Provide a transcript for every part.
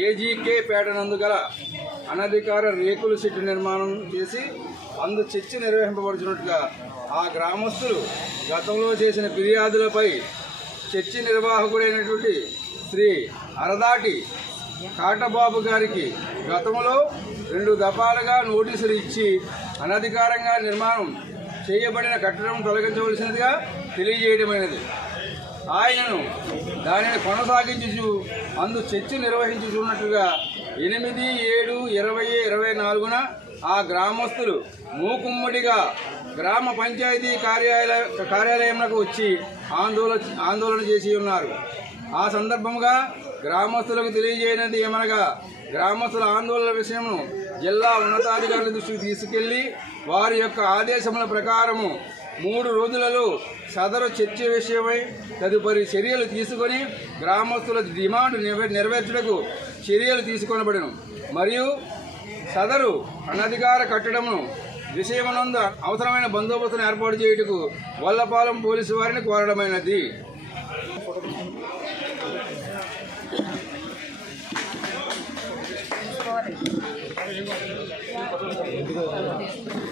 ఏజీకే పేట నందుగల అనధికార రేకుల షెడ్డు నిర్మాణం చేసి అందు చర్చ నిర్వహింపబడుచున్నట్టుగా ఆ గ్రామస్తులు గతంలో చేసిన ఫిర్యాదులపై చర్చి నిర్వాహకుడైనటువంటి శ్రీ అరదాటి కాటబాబు గారికి గతంలో రెండు దఫాలుగా నోటీసులు ఇచ్చి అనధికారంగా నిర్మాణం చేయబడిన కట్టడం తొలగించవలసినదిగా తెలియజేయడమైనది. ఆయనను దానిని కొనసాగించు అందు చర్చ నిర్వహించుచున్నట్లుగా ఎనిమిది ఏడు ఇరవై ఇరవై నాలుగున ఆ గ్రామస్తులు మూకుమ్మడిగా గ్రామ పంచాయతీ కార్యాలయ కార్యాలయంలోకి వచ్చి ఆందోళన ఆందోళన చేసి ఉన్నారు. ఆ సందర్భంగా గ్రామస్తులకు తెలియజేయనది ఏమనగా గ్రామస్తుల ఆందోళన విషయమును జిల్లా ఉన్నతాధికారుల దృష్టికి తీసుకెళ్ళి వారి యొక్క ఆదేశముల ప్రకారము మూడు రోజులలో సదరు చర్చ విషయమై తదుపరి చర్యలు తీసుకొని గ్రామస్తుల డిమాండ్ నెరవేర్చడకు చర్యలు తీసుకొనబడను. మరియు సదరు అనధికార కట్టడమును విషయమునందు అవసరమైన బందోబస్తును ఏర్పాటు చేయుటకు వల్లపాలెం పోలీసు వారిని కోరడమైనది. ఆహా,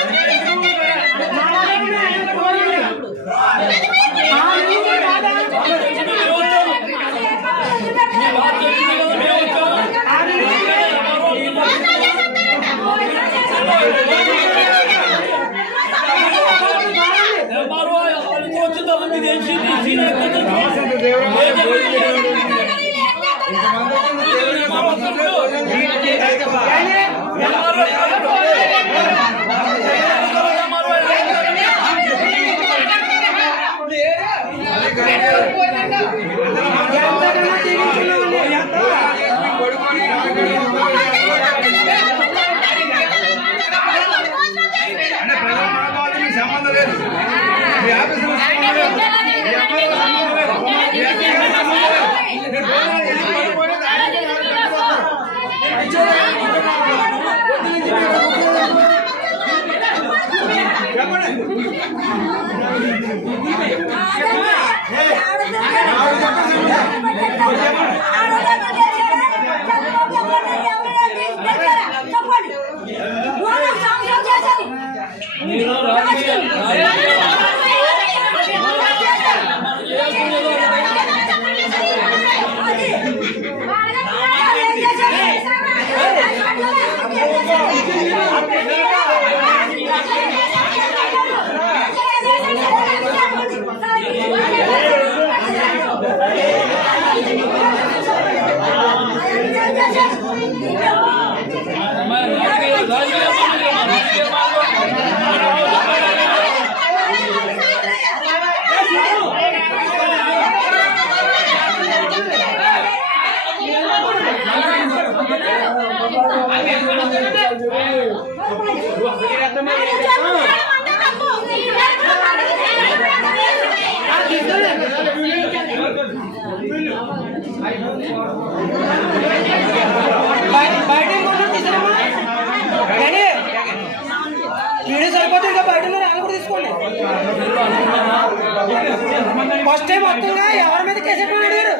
ਨਹੀਂ ਨਾ ਰਾਜ ਮੇਰਾ ఫస్ట్ టైం వస్తుందా? ఎవరి మీద కేసెట్ అడిగారు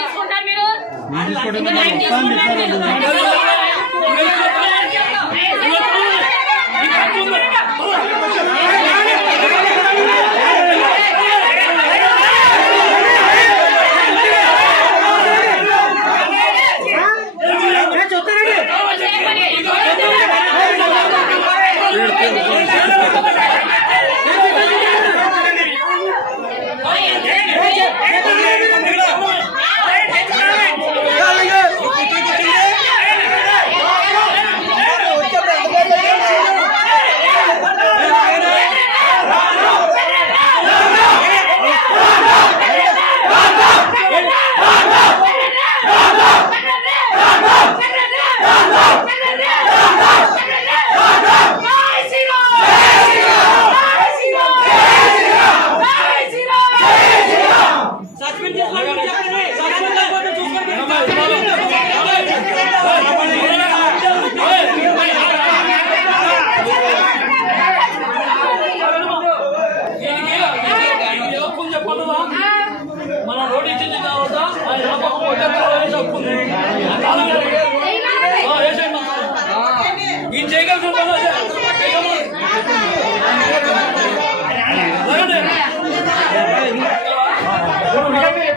తీసుకుంటారు మీరు?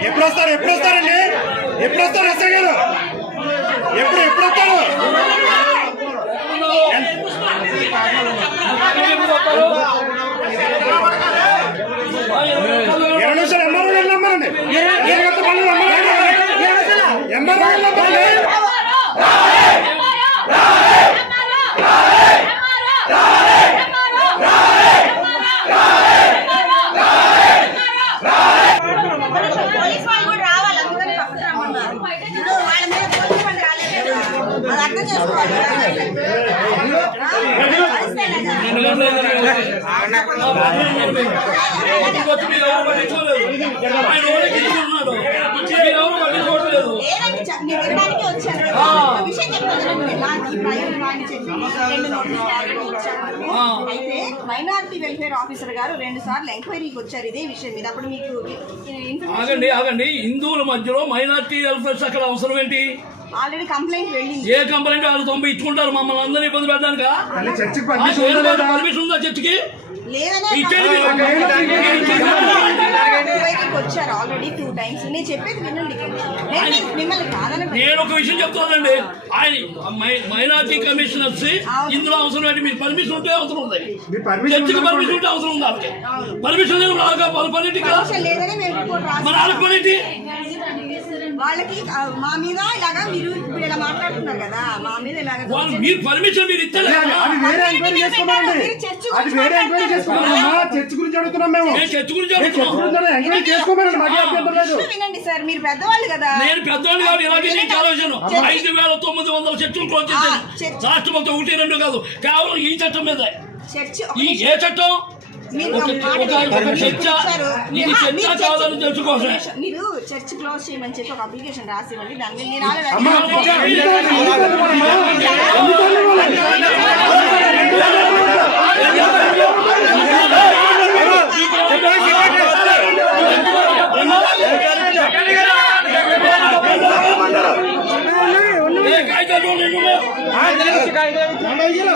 ఎప్పుడు వస్తారు? ఎప్పుడు వస్తారండి? ఎప్పుడు వస్తారు ఎస్ఐ గారు? ఎప్పుడు ఎప్పుడు వస్తారు? ఇరవై నిమిషాలు ఎంఆర్ఓ గారు నమ్మరండి ఇరవై గంట నమ్మరండి ఎంఆర్ఓ! గారు నమ్మరండి పోలీస్ అయితే మైనారిటీ వెల్ఫేర్ ఆఫీసర్ గారు రెండు సార్లు ఎంక్వైరీకి వచ్చారు ఇదే విషయం మీద అప్పుడు మీకు ఆగండి ఆగండి. హిందువుల మధ్యలో మైనార్టీ వెల్ఫేర్ అక్కడ అవసరం ఏంటి? ఆల్రెడీ కంప్లైంట్ వెళ్ళింది. ఏ కంప్లైంట్ వాళ్ళు తొంభై ఇచ్చుకుంటారు మమ్మల్ని. అందరినీ ఇబ్బంది పెట్టడానిక పర్మిషన్ ఉందా? పర్మిషన్ చర్చికి? వచ్చారు ఆల్రెడీ టూ టైమ్స్ నేను చెప్పేది వినండి. కొంచెం. నేను మీ- మిమ్మల్ని కాదని నేను ఒక విషయం చెప్తానండి ఆయన మైనార్టీ కమిషనర్స్ ఇందులో అవసరం ఏంటి? మీరు పర్మిషన్ ఉంటే అవసరం ఉంది. మీ పర్మిషన్ చర్చికి. పర్మిషన్ ఉంటే అవసరం ఉంది వాళ్ళకి పర్మిషన్ లేదు పరీక్ష లేదని మేము రిపోర్ట్ మరి రాసి వాళ్ళకి వాళ్ళకి మా మీద ఇలాగా మీరు ఇప్పుడు ఇలా మాట్లాడుతున్నారు కదా మా మీద ఇలాగా వాళ్ళు మీరు పర్మిషన్ మీరు ఇచ్చలే అది అది వేరే ఎంక్వైరీ చేసుకోమనండి మీరు చర్చి అది వేరే ఎంక్వైరీ చేసుకోమమ్మా చర్చ్ గురించి అడుగుతున్నాం మేము. నేను చర్చ్ గురించి నేను చర్చ్ అడుగుతున్నాను. గురించి ఎంక్వైరీ చేసుకోమనండి మాకే అభ్యంతరం లేదు. ఫస్ట్ వినండి సార్. మీరు పెద్దవాళ్ళు కదా. నేను పెద్దవాళ్ళు కాదు ఇలాంటి నేను ఆలోచన ఐదు వేల తొమ్మిది వందల చర్చలు క్లోజ్ చేశాను. రాష్ట్రం మొత్తం ఒకటి రెండు కాదు. కేవలం ఈ చట్టం మీద. చర్చి ఈ ఏ చట్టం? మీరు చర్చ క్లోజ్ చేయమని చెప్పి ఒక అప్లికేషన్ రాసి ఇవ్వండి దాని మీద నేను ఆల్రెడీ అమ్మా అడిగాను.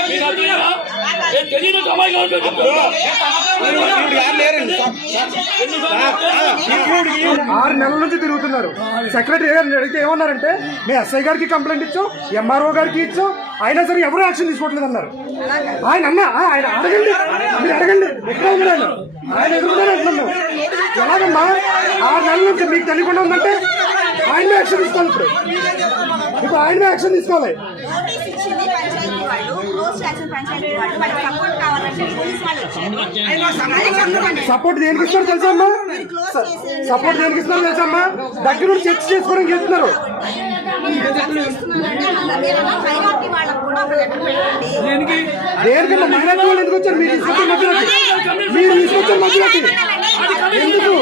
ఎన్నిసార్లు ఇవ్వాలమ్మా? గారు అమ్మాయి. ఆరు నెలల నుంచి తిరుగుతున్నారు. సెక్రటరీ గారిని అడిగితే ఏమన్నారంటే మేము ఎస్ఐ గారికి కంప్లైంట్ ఇచ్చాం ఎంఆర్ఓ గారికి ఇచ్చాం అయినా సరే ఎవరు యాక్షన్ తీసుకోవట్లేదు అన్నారు. ఆయన అన్న ఆయన అడగండి. మీరు అడగండి. ఎక్కడ ఉన్నాడు ఆయన? మేము ఎలాగమ్మా? ఆరు నెలల నుంచి మీకు తెలియకుండా ఉందంటే ఆయన యాక్షన్ తీసుకోవాలి ఇప్పుడు. ఇప్పుడు ఆయన యాక్షన్ తీసుకోవాలి. నోటీస్ ఇచ్చింది పంచాయతీ వాళ్ళు వాళ్ళకి సపోర్ట్ కావాలంటే పోలీస్ వాళ్ళు వచ్చారు అదే చెప్పండి. సపోర్ట్ దేనికి ఇస్తారు తెలుసా అమ్మా? మీరు క్లోజ్ చేసేయండి. సపోర్ట్ దేనికి ఇస్తారు తెలుసా అమ్మా? దగ్గర నుండి చర్చ చేసుకోవడానికి వెళ్తున్నారు. లెటర్ పెట్టండి దేనికి వాళ్ళు ఎందుకు వచ్చారు? మీరు తీసుకొచ్చారు మధ్యలోకి. మీరు తీసుకొచ్చారు మధ్యలోకి. ఎందుకు?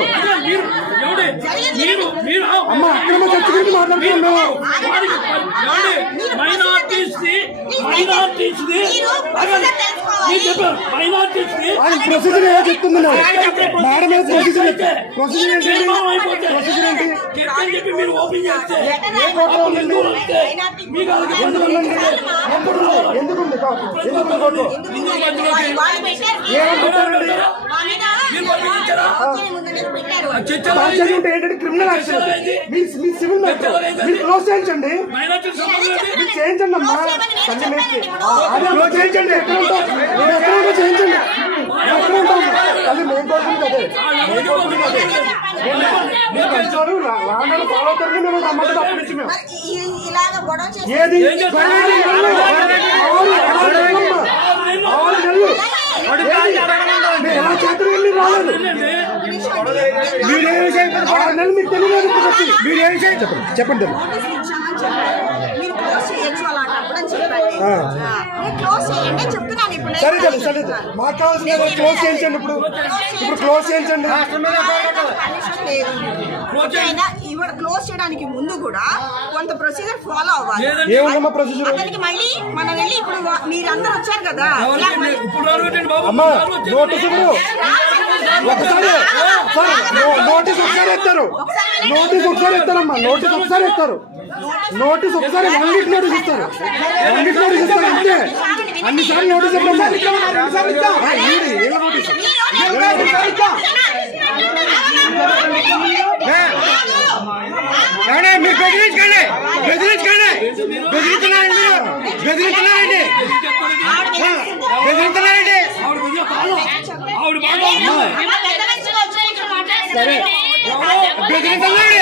అమ్మ అక్రమ చర్చ గురించి మాట్లాడుతున్నాం మేము వాడికి ఏమండి? మైనార్టీస్ని మైనార్టీస్ని మీరు మైనార్టీస్ని ప్రొసీజర్ ఏదో మేడం ప్రొసీజర్ ప్రొసీజర్ ఏంటి? ప్రొసీజర్ ఏంటి? చెప్పి ఓపెన్ చేస్తే మీకు ఎందుకు పంచాయతీ ఉంటే ఏంటంటే క్రిమినల్ యాక్షన్ సివిల్ మీరు? మీరు చేయించండి. అమ్మా. చేయించండి. ఎక్కడ మేము చేయించండి. మేము ఎక్కడ ఉంటాం. అది మేము కోరుకుంది అదే మేము. ఫాలో అవుతారని మేము అప్పటి నుంచి మేము ఏది? ఎలా చేతులు వెళ్ళి రాలేదు. మీరు ఆరు నెలలు మీకు వచ్చి. మీరు ఏం చేయాలి చెప్పండి. చెప్పండి నోటీస్ ఇచ్చామని చెప్పారు మీరు క్లోజ్ చేయొచ్చు అలాంటప్పుడు అని చెప్పండి ఆ. ఆ, మీరు క్లోజ్ చేయండి అని చెప్తున్నాను ఇప్పుడు నేను సరే సరే సరే. మాకు కావాల్సిన క్లోజ్ చేయించండి ఇప్పుడు. ఇప్పుడు క్లోజ్ చేయించండి ఇవాళ క్లోజ్ చేయడానికి ముందు కూడా కొంత ప్రొసీజర్ ఫాలో అవ్వాలి. ప్రొసీజర్ అతనికి మళ్ళీ మనం వెళ్ళి ఇప్పుడు మీరందరూ వచ్చారు కదా. అమ్మా. నోటీస్ ఒకసారి సార్ నోటీస్ ఒకసారి ఇస్తారు నోటీస్ ఒకసారి ఇస్తారమ్మా నోటీస్ ఒకసారి ఇస్తారు నోటీస్ ఒకసారి వన్ నోటీస్ ఇస్తారు. వన్ నోటీస్ ఇస్తారు అంతే. అన్నిసార్లు నోటీస్ ఇవ్వమ్మా నోటీస్? మీరు బెదిరించకండి. బెదిరించకండి. ఆవిడ బాగా సరే. బెదిరించున్నారండి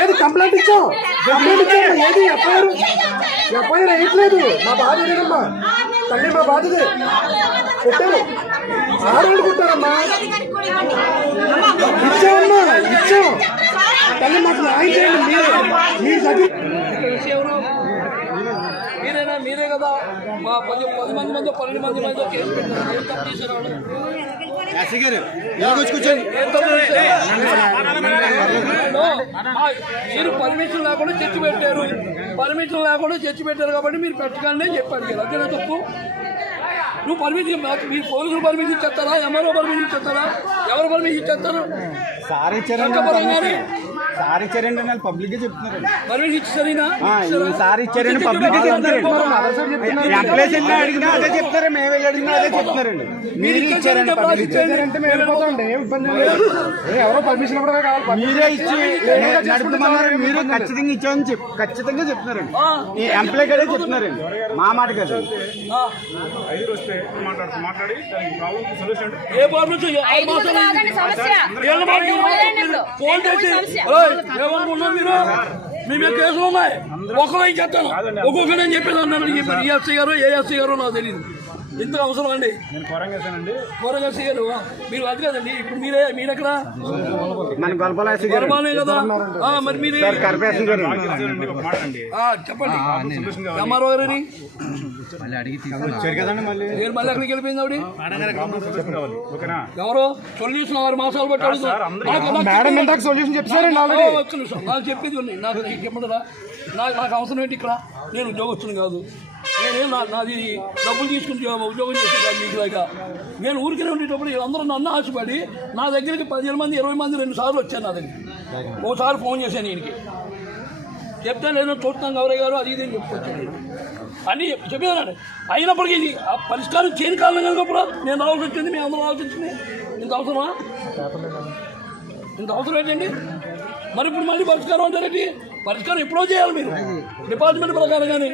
ఏది కంప్లైంట్ ఇచ్చాం కంప్లైంట్ ఇచ్చాం ఏది? ఎఫ్ఐఆర్? ఎఫ్ఐఆర్ వేయట్లేదు. మా బాధ ఏదమ్మా? తల్లి మా బాధది కొట్టారు. ఆడవాళ్ళు కొట్టారమ్మా. ఇచ్చామమ్మా ఇచ్చాం తల్లి మాకు న్యాయం చేయండి మీరు. మీరు దగ్గర మీరేనా? మీరే కదా? మా పది పది మంది మంది పన్నెండు మంది మంది కేసు పెట్టారు. మీరు పర్మిషన్ లేకుండా చర్చి పెట్టారు. పర్మిషన్ లేకుండా చర్చి పెట్టారు కాబట్టి మీరు పెట్టకండి అని చెప్పాడు కదా. అదేనా తప్పు? నువ్వు పర్మిషన్ మీరు పోలీసులు పర్మిషన్ ఇచ్చేస్తారా? ఎంఆర్ఓ పర్మిషన్ ఇచ్చేస్తారా? ఎవరు పర్మిషన్ ఇచ్చేస్తారు? సార్ ఇచ్చారండి చట్టపరంగానే సార్ ఇచ్చారండి పబ్లిక్ చెప్తున్నారండి సార్ పబ్లిక్ ఎంప్లాయీస్ అడిగినా అదే చెప్తారు. మేము వెళ్ళి అడిగినా అదే చెప్తున్నారండి మీరు ఇచ్చారండి పబ్లిక్ ఇచ్చారంటే మేము వెళ్ళిపోతామండి ఏం ఇబ్బంది లేదు. ఏ, ఎవరో పర్మిషన్ ఇవ్వడమే కావాలి. మీరే ఇచ్చి నడుపుతున్నారు మీరు ఖచ్చితంగా ఇచ్చామని చెప్పి ఖచ్చితంగా చెప్తున్నారండి. ఈ ఎంప్లాయ్ చెప్తున్నారండి. మా మాట కదా ఏ ప్రాబ్లం ఆరు మాసాలు ఏళ్ళ మాట ఫోన్ చేసి "ఓయ్, ఏమనుకున్నారు మీరు? మీ మీద కేసులు ఉన్నాయి? ఒకరు ఏం చెప్తాను ఒక్కొక్కరు అని చెప్పేది అన్నారు చెప్పారు ఈఎస్సీ గారు ఏఎస్సీ గారు నాకు తెలియదు ఇంత అవసరం అండి? కూరగాయ గారు మీరు అది కదండి ఇప్పుడు మీరే మీరెక్కడ? మన గొల్పలాసి గారు వర్మానే కదా. ఆ, మరి మీరు. సార్ కరపేసి గారు. ఆ, చెప్పండి. ఎంఆర్ఓ గారిని మళ్ళీ నేను మళ్ళీ ఎక్కడికి వెళ్ళిపోయింది ఆవిడ ఎవరు? సొల్యూషన్ ఆరు మాసాలు బట్టి ఇందాక సొల్యూషన్ చెప్పారండి. నాకు చెప్పేది ఉన్నాయి నాకు చెప్పమంటారా? నాకు నాకు అవసరం ఏంటి ఇక్కడ? నేను ఉద్యోగస్తుని కాదు. నేనేం నా నాది డబ్బులు తీసుకుని ఉద్యోగం ఉద్యోగం చేసే మీకు లాగా నేను ఊరికే ఉండేటప్పుడు అందరూ నన్ను ఆశపడి నా దగ్గరికి పదిహేను మంది ఇరవై మంది రెండు సార్లు వచ్చాను నా దగ్గర ఓసారి ఫోన్ చేశాను ఈయనకి చెప్తే నేను చూస్తున్నాను గౌరయ్య గారు అది ఇది అని చెప్పుకొచ్చాను అని చెప్పేదానండి అయినప్పటికీ ఇది ఆ పరిష్కారం చేయని కారణం కనుకప్పుడు నేను రావాల్సి వచ్చింది మేము అందరం ఆలోచించింది ఇంత అవసరమా? ఇంత అవసరం ఏంటండి? మరి ఇప్పుడు మళ్ళీ పరిష్కారం అంటారేంటి పరిష్కారం ఎప్పుడో చేయాలి మీరు. డిపార్ట్మెంట్ ప్రకారం కానీ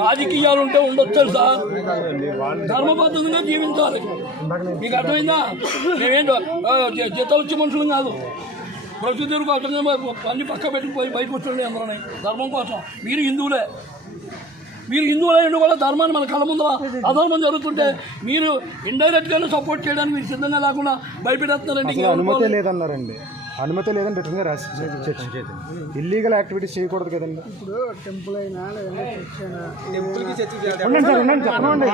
రాజకీయాలు ఉంటే ఉండొచ్చు సార్ ధర్మబద్ధంగా జీవించాలి. మీకు అర్థమైందా? మేమేంటో జీతాలు వచ్చే మనుషులు కాదు. ప్రొసీజర్ కోసం అన్ని పక్క పెట్టుకుపోయి బయటకు వచ్చండి అందరూ ధర్మం కోసం. మీరు హిందువులే. మీరు హిందువులైన కూడా ధర్మాన్ని మన కళ్ళ ముందు అధర్మం జరుగుతుంటే మీరు ఇండైరెక్ట్గానే సపోర్ట్ చేయడానికి మీరు సిద్ధంగా లేకుండా భయపెడేస్తున్నారండి. అనుమతి లేదన్నారండి. అనుమతి లేదని రిటర్న్గా రాసి ఇల్లీగల్ యాక్టివిటీస్ చేయకూడదు కదండి. ఉండండి సార్ ఉండండి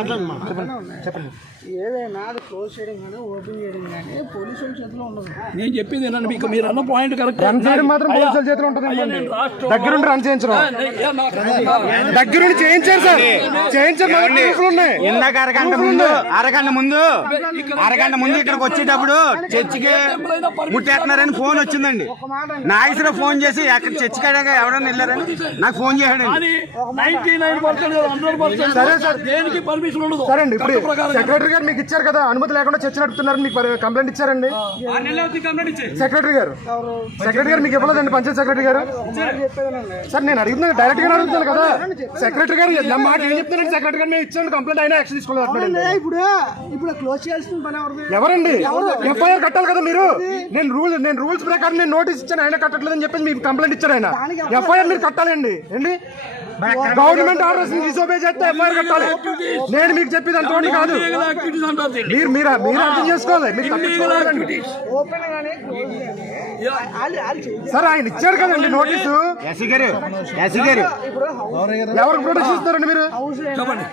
చెప్పండి ఏదైనా అది క్లోజ్ చేయడం కానీ ఓపెన్ చేయడం కానీ పోలీసుల చేతిలో ఉండదు. నేను చెప్పింది ఏంటంటే మీకు మీరు అన్న పాయింట్ కరెక్ట్ రన్ చేయడం మాత్రం పోలీసుల చేతిలో ఉంటుందండి దగ్గరుండి రన్ చేయించడం. దగ్గరుండి చేయించారు సార్. చేయించారు ఉన్నాయి. ఇందాక అరగంట ముందు అరగంట ముందు అరగంట ముందు ఇక్కడికి వచ్చేటప్పుడు చర్చికి ముట్టేస్తున్నారని ఫోన్ వచ్చిందండి. నాగేశ్వర ఫోన్ చేసి అక్కడ చర్చి కాడ ఎవరైనా వెళ్ళారని నాకు ఫోన్ చేశాడండి. సరే సార్. దేనికి పర్మిషన్ ఉండదు? సరే అండి ఇప్పుడు సెక్రటరీ గారు మీకు ఇచ్చారు కదా అనుమతి లేకుండా చర్చ నడుపుతున్నారని మీకు కంప్లైంట్ ఇచ్చారండి. సెక్రటరీ గారు సెక్రటరీ గారు మీకు ఇవ్వలేదండి పంచాయత్ సెక్రటరీ గారు. సార్ నేను అడుగుతున్నాను డైరెక్ట్గా అడుగుతున్నాను కదా. సెక్రటరీ గారు నా మాట ఏం చెప్తున్నారండి? సెక్రటరీ గారు మేము ఇచ్చాను కంప్లైంట్ అయినా యాక్షన్ తీసుకోలేదు ఇప్పుడు ఇప్పుడు క్లోజ్ చేయాల్సిన పని ఎవరిది? ఎవరండి? ఎఫ్ఐఆర్ కట్టాలి కదా మీరు. నేను రూల్ నేను రూల్స్ ప్రకారం నేను నోటీస్ ఇచ్చాను ఆయన కట్టట్లేదని చెప్పి మీకు కంప్లైంట్ ఇచ్చారు ఆయన. ఎఫ్ఐఆర్ మీరు కట్టాలండి. ఏంటి? గవర్నమెంట్ ఆర్డర్స్ డిసోబే చేస్తే ఎఫ్ఐఆర్ కట్టాలి. నేను మీకు చెప్పేది అంతోటి కాదు. మీరు మీరు మీరు అర్థం చేసుకోవాలి. మీరు సార్ ఆయన ఇచ్చారు కదండి నోటీసు. ఎవరికి ప్రొటెక్షన్ ఇస్తారండి మీరు? చెప్పండి.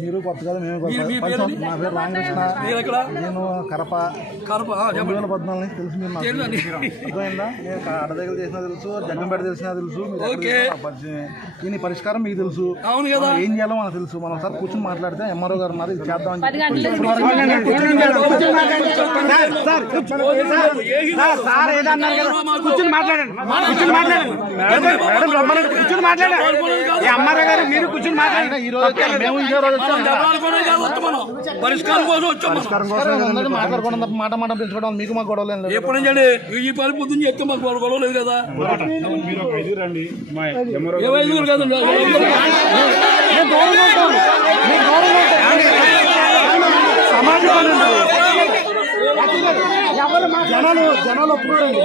మీరు కొత్త కదా మేము నా పేరు రామకృష్ణ. నేను కరప. కడప ఆ, రెండు వేల పద్నాలుగు నుంచి తెలుసు మీరు. అర్థమైందా? నేను అడదగలు చేసినా తెలుసు జగ్గంపేట తెలిసినా తెలుసు మీరు దీని పరిష్కారం మీకు తెలుసు. అవును కదా. మనం ఏం చేయాలో మనకు తెలుసు. మనం ఒకసారి కూర్చొని మాట్లాడితే ఎంఆర్ఓ గారు ఉన్నారు. ఇది చేద్దాం పది గంటలకు సార్ సార్ ఏదో అన్నారు కదా. కూర్చొని మాట్లాడండి. కూర్చొని మాట్లాడండి. మేడం రమ్మనండి కూర్చొని మాట్లాడండి. ఈ అమ్మారావు గారు మీరు కూర్చొని మాట్లాడండి. ఈ రోజు మేము ఇదే వచ్చాం పరిష్కారం కోసం వచ్చాం మనం. పరిష్కారం కోసం అందరినీ మాట్లాడుకోవడం తప్ప మాట మాట పెంచుకోవడం మీకు మాకు గొడవలు ఏం లేదు. ఎప్పటి నుంచి అండి ఈ పని పొద్దున్న చెప్తే మాకు గొడవ గొడవ లేదు కదా. కాదండి జనాలు జనాలు ఒప్పుకోరండి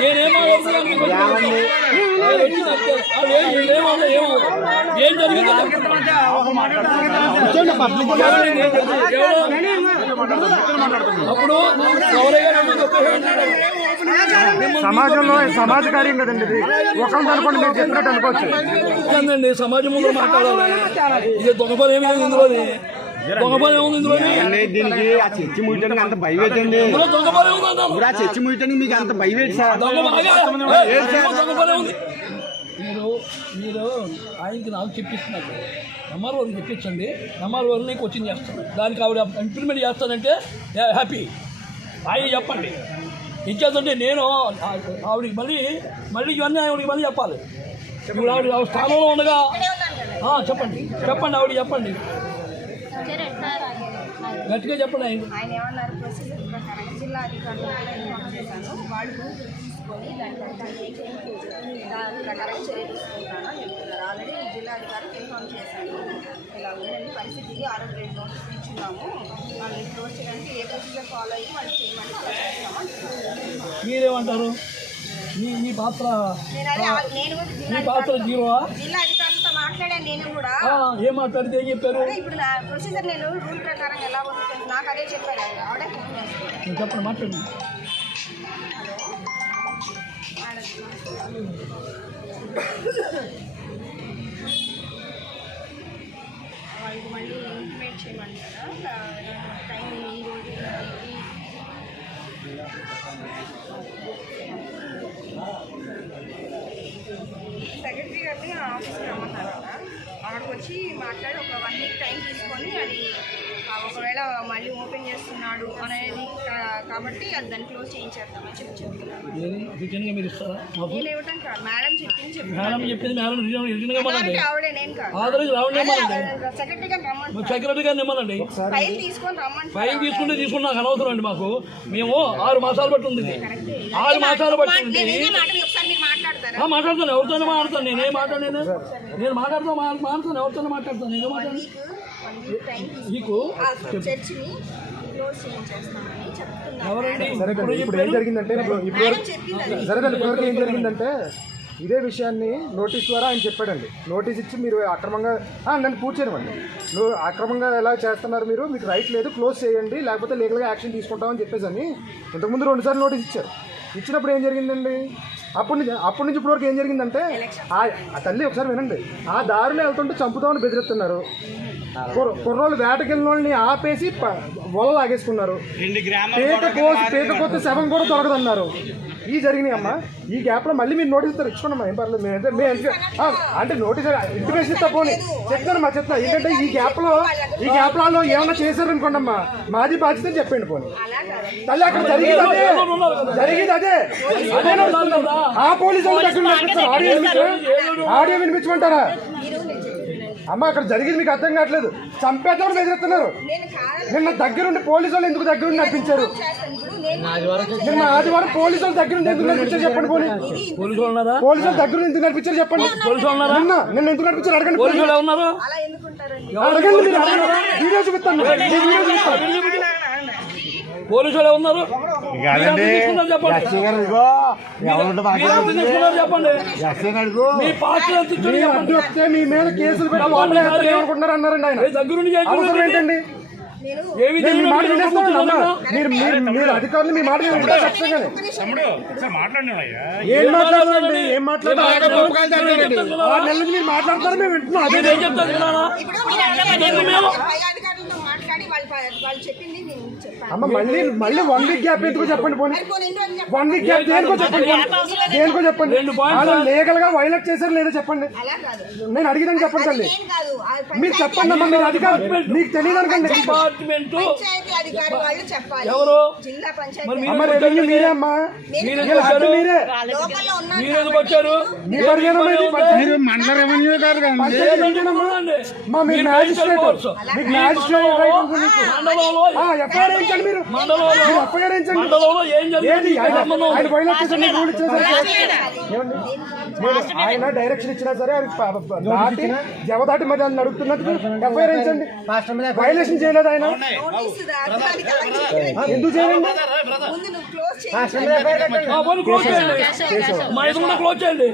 నేనేమో ఏం జరిగిందో. అప్పుడు సమాజంలో సమాజ కార్యం కదండి ఇది. ఒకరిని అనుకోండి మీరు చెప్పినట్టు అనుకోవచ్చు. సమాజం ముందు మాట్లాడాలి. ఇది దొంగ పని ఏమి లేదు ఇందులో దీనికి? ఆ చర్చి ముయ్యడానికి అంత భయం ఏంటండి. ఇప్పుడు ఆ చర్చి ముయ్యడానికి మీకు అంత భయం ఏంటి సార్? మీరు మీరు ఆయనకి నాకు చెప్పిస్తున్నారు. ఎంఆర్ఓని వన్ ఎంఆర్ఓని కోచింగ్ చేస్తాను. దానికి ఆవిడ ఇంప్లిమెంట్ చేస్తానంటే హ్యాపీ ఆయన చెప్పండి. ఇచ్చేదంటే నేను ఆవిడకి మళ్ళీ మళ్ళీ ఇవన్నీ ఆవిడకి మళ్ళీ చెప్పాలి. ఇప్పుడు ఆవిడ ఆవిడ స్థానంలో ఉండగా చెప్పండి. చెప్పండి ఆవిడ చెప్పండి. గట్టిగా చెప్పండి ఆయన. ఏమన్నారు ప్రొసీజర్ ప్రకారం జిల్లా అధికారులు వాళ్ళు తీసుకొని దాని ప్రకారం చర్య ఆల్రెడీ జిల్లా అధికారులకు ఇన్ఫార్మ్ చేశాను ఇలా ఉందండి పరిస్థితి ఆరోగ్య రేట్ నోటీస్ ఇచ్చున్నాము వాళ్ళని క్లోజ్ చేయడానికి ఏ ప్రొసీజర్ ఫాలో అయ్యి వాళ్ళు చేయమని చేస్తామని మీరేమంటారు? మీ మీ పాత్ర నేను మీ జిల్లా పాత్ర అధికారులతో- జీరోవా జిల్లా అధికారులతో మాట్లాడాను నేను కూడా. ఆ, ఏం మాట్లాడితే ఏం చెప్పారు? ఇప్పుడు నా ప్రొసీజర్ నేను రూల్ ప్రకారం ఎలా పోతుందో నాకు అదే చెప్పారు. ఆవిడ ఫోన్ చేస్తారు మీరు చెప్పండి మాట్లాడండి వాళ్ళకి మళ్ళీ ఇంటిమేట్ చేయమంటారా టైం ఈ రోజు సెక్రటరీ గారిని ఆఫీస్కి రమ్మన్నారు కదా అక్కడికి వచ్చి మాట్లాడి ఒక వన్ వీక్ టైం తీసుకొని అది ఒకవేళ మళ్ళీ ఓపెన్ చేస్తున్నాడు అనేది కాబట్టి అది దాన్ని క్లోజ్ చేయించేస్తామని చెప్పి చెప్తున్నారు ఏది? రిటర్న్గా మీరు ఇస్తారా? మాకు? నేను ఇవ్వటం కాదు. మేడం చెప్పింది చెప్తున్నాను. మేడం చెప్పింది మేడం రిటర్న్ రిటర్న్గా ఇవ్వమండి ఆవిడే నేను కాదు. ఆదరించి రావండి ఇవ్వమండి సెక్రటరీ గారిని రమ్మంటారు. సెక్రటరీ గారిని ఇవ్వమండి ఫైల్ తీసుకొని రమ్మంటారు ఫైన్ తీసుకుంటే తీసుకుని నాకు అనవసరం అండి మాకు. మేము ఆరు మాసాలు బట్టి ఉంది ఇది. ఆరు మాసాలు బట్టి ఉంది నేను ఇదే మాట మీరు ఒకసారి మీరు మాట్లాడతారా ఆ, మాట్లాడతాను ఎవరితోనే మాట్లాడతాను నేనేం మాట్లాడాను నేను మాట్లాడతాను మా- మాట్లాడతాను ఎవరితోనే మాట్లాడతాను నేను మాట్లాడను చెప్తున్నారు ఎవరండి? సరే ఇప్పుడు ఏం జరిగిందంటే ఇప్పుడు. సరే ఇప్పటివరకు ఏం జరిగిందంటే ఇదే విషయాన్ని నోటీస్ ద్వారా ఆయన చెప్పాడండి. నోటీస్ ఇచ్చి మీరు అక్రమంగా నన్ను పూడ్చేయమండి నువ్వు అక్రమంగా ఎలా చేస్తున్నారు మీరు? మీకు రైట్ లేదు క్లోజ్ చేయండి. లేకపోతే లీగల్గా యాక్షన్ తీసుకుంటామని చెప్పేసి అని ఇంతకుముందు రెండుసార్లు నోటీస్ ఇచ్చారు. ఇచ్చినప్పుడు ఏం జరిగిందండి? అప్పటి నుంచి అప్పటి నుంచి ఇప్పటివరకు ఏం జరిగిందంటే ఆ తల్లి ఒకసారి వినండి. ఆ దారిలో వెళ్తుంటే చంపుతామని బెదిరిస్తున్నారు. కుర్ర- కుర్రోళ్ళు వేటకెళ్ళిన వాళ్ళని ఆపేసి వల లాగేసుకున్నారు. పేక కోసి పేక కొత్త శవం కూడా దొరకదన్నారు. ఈ జరిగినాయి అమ్మా. ఈ గ్యాప్లో మళ్ళీ మీరు నోటీస్ ఇస్తారు. ఇచ్చుకోండి ఏం పర్లేదు. మేము అంటే- మేము అంటే నోటీస్ ఇంటిమేషన్ ఇస్తా పోనీ. చెప్తాను మా చెప్తా ఏంటంటే ఈ గ్యాప్లో ఈ గ్యాప్లో ఏమన్నా చేశారు అనుకోండి అమ్మా. మాది బాధ్యత చెప్పండి పోనీ. తల్లి అక్కడ జరిగింది జరిగింది అదే. ఆ పోలీసు వాళ్ళ దగ్గర నడిపిస్తారు. ఆడియో ఆడియో వినిపించమంటారా? అమ్మ అక్కడ జరిగింది మీకు అర్థం కావట్లేదు. బెదిరిస్తున్నారు. నేను కాదని నిన్న దగ్గరుండి పోలీసు వాళ్ళు ఎందుకు దగ్గరుండి నడిపించారు? నిన్న ఆదివారం పోలీసు వాళ్ళ దగ్గర ఎందుకు నడిపించారు చెప్పండి పోనీ. పోలీసు వాళ్ళు ఉన్నారా? పోలీసు వాళ్ళ దగ్గర ఎందుకు నడిపించారు చెప్పండి. పోలీసు వాళ్ళు ఉన్నారా? నిన్న నిన్న ఎందుకు నడిపించారు అడగండి పోలీసు వాళ్ళు ఉన్నారు అలా ఎందుకుంటారండి అడగండి మీరు చూపిస్తాను. వీడియో చూపిస్తాను. పోలీసు వాళ్ళు ఉన్నారు చెప్పండి. మీ పార్టీ వస్తే మీ మీద కేసులు అన్నారండి ఆయన? ఏంటండి? మాట మీరు అధికారులు మీ ఏం మాట్లాడాలండి ఏం మాట్లాడాలి? ఆరు నెలల నుంచి మీరు మాట్లాడతారు మేము వింటున్నాం. అదే చెప్తాను వాళ్ళు చెప్పింది అమ్మ మళ్ళీ మళ్ళీ వన్ వీక్ గ్యాప్ ఎందుకు చెప్పండి పోనీ. వన్ వీక్ గ్యాప్ దేనికో చెప్పండి. దేనికో చెప్పండి. వాళ్ళు లీగల్గా వైలెట్ చేశారు లేదో చెప్పండి. అలా కాదు. నేను అడిగిదని చెప్పండి తల్లి. నేను కాదు. ఆ మీరు చెప్పండి అమ్మా మీరు అధికారులు మీకు తెలియదు అనుకోండి. డిపార్ట్మెంట్ పంచాయతీ అధికారి వాళ్ళు చెప్పాలి. ఎవరు? జిల్లా పంచాయతీ మరి అమ్మ రెవెన్యూ మీరే అమ్మా. వచ్చారు? మీరే. మండల రెవెన్యూ కాదు? మా మీరు మ్యాజిస్ట్రేట్ మీకు మ్యాజిస్ట్రేట్ ఎఫ్ఐఆర్ మీరు. మీరు ఏది? ఆయన రూల్ డైరెక్షన్ ఇచ్చినా సరే అది ప- ప- దాటి జవదాటి మరి అని అడుగుతున్నట్టు ఎఫ్ఐఆర్ వేయించండి వైలేషన్ చేయలేదు ఆయన. ఎందుకు చేయండి ముందు నువ్వు క్లోజ్ చేయి. ఆ, పోనీ క్లోజ్ చేయండి. మా ఎదురుకుండా క్లోజ్ చేయండి.